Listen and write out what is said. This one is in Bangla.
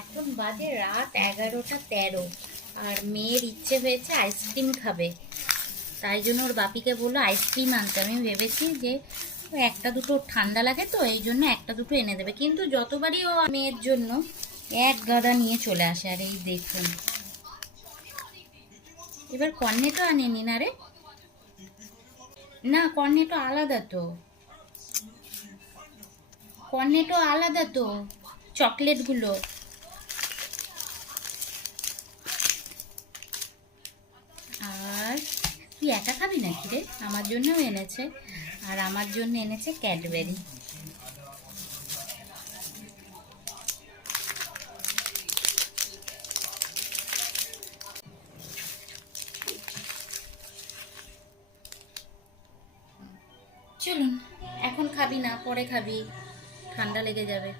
এখন বাজে রাত 11টা 13, আর মেয়ের ইচ্ছে হয়েছে আইসক্রিম খাবে। তাই জন্য ওর বাপিকে বললো আইসক্রিম আনতে। আমি ভেবেছি যে একটা দুটো ঠান্ডা লাগে, তো এই জন্য একটা দুটো এনে দেবে, কিন্তু যতবারই ও মেয়ের জন্য এক গাদা নিয়ে চলে আসে। আর এই দেখুন, এবার কর্নেটো আনেনি না রে? না, কর্নেটো আলাদা তো, কর্নেটো আলাদা তো, চকলেটগুলো। আর তুই একা খাবি নাকি রে? আমার জন্যও এনেছে, আর আমার জন্য এনেছে ক্যাডবেরি। চলুন, এখন খাবি না, পরে খাবি, ঠান্ডা লেগে যাবে।